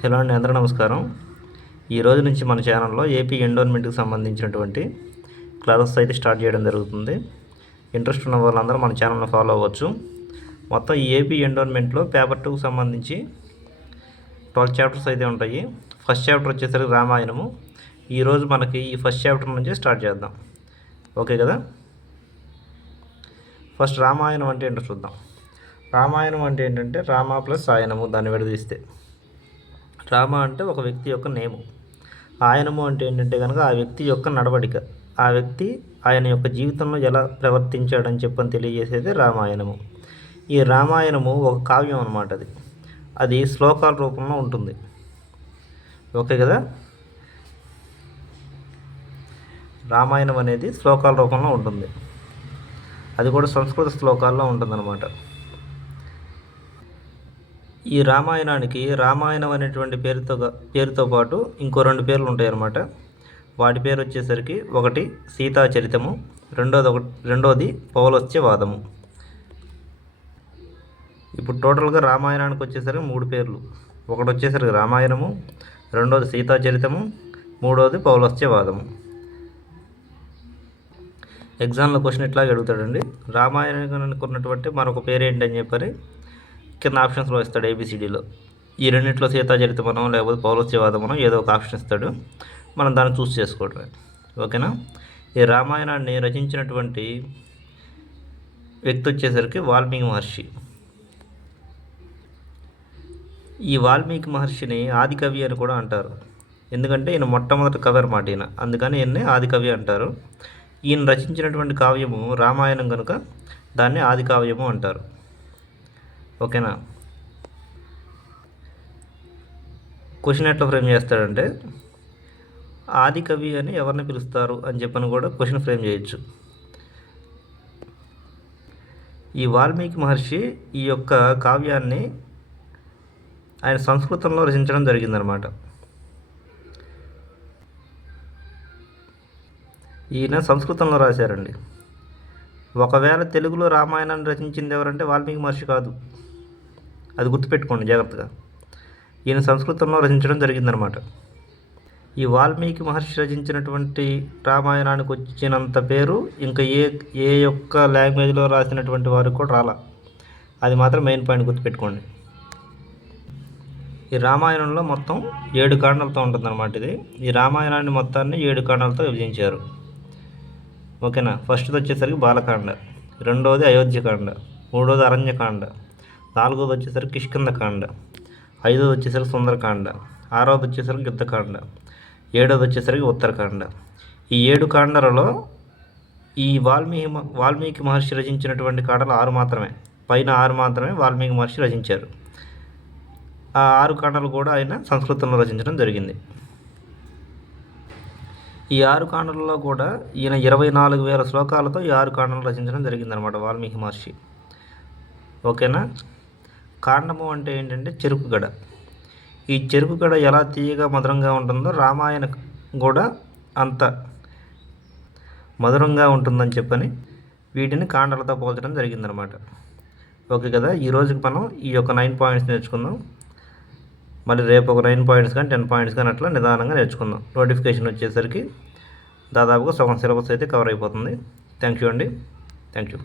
Hello అండి, అందరూ నమస్కారం. ఈ రోజు నుంచి మన ఛానల్లో ఏపీ ఎండోన్మెంట్కి సంబంధించినటువంటి క్లాసెస్ అయితే స్టార్ట్ చేయడం జరుగుతుంది. ఇంట్రెస్ట్ ఉన్న వాళ్ళందరూ మన ఛానల్ని ఫాలో అవ్వచ్చు. మొత్తం ఈ ఏపీ ఎండోన్మెంట్లో పేపర్ 2కి సంబంధించి 12 చాప్టర్స్ అయితే ఉంటాయి. ఫస్ట్ చాప్టర్ వచ్చేసరికి రామాయణము. ఈరోజు మనకి ఈ ఫస్ట్ చాప్టర్ నుంచే స్టార్ట్ చేద్దాం. ఓకే కదా. ఫస్ట్ రామాయణం అంటే ఏంటో చూద్దాం. రామాయణం అంటే ఏంటంటే రామ ప్లస్ ఆయనము, దాన్ని విడదీస్తే. రామ అంటే ఒక వ్యక్తి యొక్క నేము, ఆయనము అంటే ఏంటంటే కనుక ఆ వ్యక్తి యొక్క నడవడిక, ఆ వ్యక్తి ఆయన యొక్క జీవితంలో ఎలా ప్రవర్తించాడని చెప్పని తెలియజేసేది రామాయణము. ఈ రామాయణము ఒక కావ్యం అన్నమాట. అది శ్లోకాల రూపంలో ఉంటుంది. ఓకే కదా. రామాయణం అనేది శ్లోకాల రూపంలో ఉంటుంది. అది కూడా సంస్కృత శ్లోకాల్లో ఉంటుందన్నమాట. ఈ రామాయణానికి రామాయణం అనేటువంటి పేరుతో పాటు ఇంకో 2 పేర్లు ఉంటాయి అన్నమాట. వాటి పేరు వచ్చేసరికి ఒకటి సీతాచరితము, రెండోది పౌలోస్త్యవాదము. ఇప్పుడు టోటల్గా రామాయణానికి వచ్చేసరికి 3 పేర్లు. ఒకటి వచ్చేసరికి రామాయణము, రెండోది సీతాచరితము, మూడోది పౌలోస్త్యవాదము. ఎగ్జామ్లో క్వశ్చన్ ఇట్లాగే అడుగుతాడండి. రామాయణానికి ఉన్నటువంటి మరొక పేరు ఏంటని చెప్పని కింద ఆప్షన్స్లో ఇస్తాడు ఏబిసిడిలో. ఈ రెండింటిలో సీతాచరితమనో లేకపోతే పౌలోస్త్యవాదమనో ఏదో ఒక ఆప్షన్ ఇస్తాడు. మనం దాన్ని చూస్ చేసుకోవడమే. ఓకేనా. ఈ రామాయణాన్ని రచించినటువంటి వ్యక్తి వచ్చేసరికి వాల్మీకి మహర్షి. ఈ వాల్మీకి మహర్షిని ఆది కవి అని కూడా అంటారు. ఎందుకంటే ఈయన మొట్టమొదటి కవి అన్నమాట ఈయన, అందుకని ఈయన్ని ఆది కవి అంటారు. ఈయన రచించినటువంటి కావ్యము రామాయణం కనుక దాన్ని ఆది కావ్యము అంటారు. ఓకేనా. క్వశ్చన్ ఎట్లా ఫ్రేమ్ చేస్తాడంటే ఆది కవి అని ఎవరిని పిలుస్తారు అని చెప్పని కూడా క్వశ్చన్ ఫ్రేమ్ చేయొచ్చు. ఈ వాల్మీకి మహర్షి ఈ యొక్క కావ్యాన్ని ఆయన సంస్కృతంలో రచించడం జరిగిందనమాట. ఈయన సంస్కృతంలో రాశారండి. ఒకవేళ తెలుగులో రామాయణాన్ని రచించింది ఎవరంటే వాల్మీకి మహర్షి కాదు, అది గుర్తుపెట్టుకోండి జాగ్రత్తగా. ఈయన సంస్కృతంలో రచించడం జరిగిందనమాట. ఈ వాల్మీకి మహర్షి రచించినటువంటి రామాయణానికి వచ్చినంత పేరు ఇంకా ఏ యొక్క లాంగ్వేజ్లో రాసినటువంటి వారికి కూడా రాలా. అది మాత్రం మెయిన్ పాయింట్ గుర్తుపెట్టుకోండి. ఈ రామాయణంలో మొత్తం 7 కాండాలతో ఉంటుందన్నమాట. ఈ రామాయణాన్ని మొత్తాన్ని 7 కాండాలతో విభజించారు. ఓకేనా. ఫస్ట్ది వచ్చేసరికి బాలకాండ, రెండోది అయోధ్యకాండ, మూడోది అరణ్యకాండ, నాలుగోది వచ్చేసరికి కిష్కింధకాండ, ఐదోది వచ్చేసరికి సుందరకాండ, ఆరవది వచ్చేసరికి యుద్ధకాండ, ఏడోది వచ్చేసరికి ఉత్తరకాండ. ఈ 7 కాండలలో ఈ వాల్మీకి మహర్షి రచించినటువంటి కాండలు 6 మాత్రమే, పైన 6 మాత్రమే వాల్మీకి మహర్షి రచించారు. ఆ 6 కాండలు కూడా ఆయన సంస్కృతంలో రచించడం జరిగింది. ఈ 6 కాండలలో కూడా ఈయన 24,000 శ్లోకాలతో ఈ 6 కాండలు రచించడం జరిగిందనమాట వాల్మీకి మహర్షి. ఓకేనా. కాండము అంటే ఏంటంటే చెరుకుగడ. ఈ చెరుకుగడ ఎలా తీయగా మధురంగా ఉంటుందో రామాయణం కూడా అంత మధురంగా ఉంటుందని చెప్పని వీటిని కాండలతో పోల్చడం జరిగిందనమాట. ఓకే కదా. ఈ రోజుకి మనం ఈ యొక్క 9 పాయింట్స్ నేర్చుకుందాం. మళ్ళీ రేపు ఒక 9 పాయింట్స్ కానీ 10 పాయింట్స్ కానీ అట్లా నిదానంగా నేర్చుకుందాం. నోటిఫికేషన్ వచ్చేసరికి దాదాపుగా సగం సిలబస్ అయితే కవర్ అయిపోతుంది. థ్యాంక్ యూ అండి. Thank you.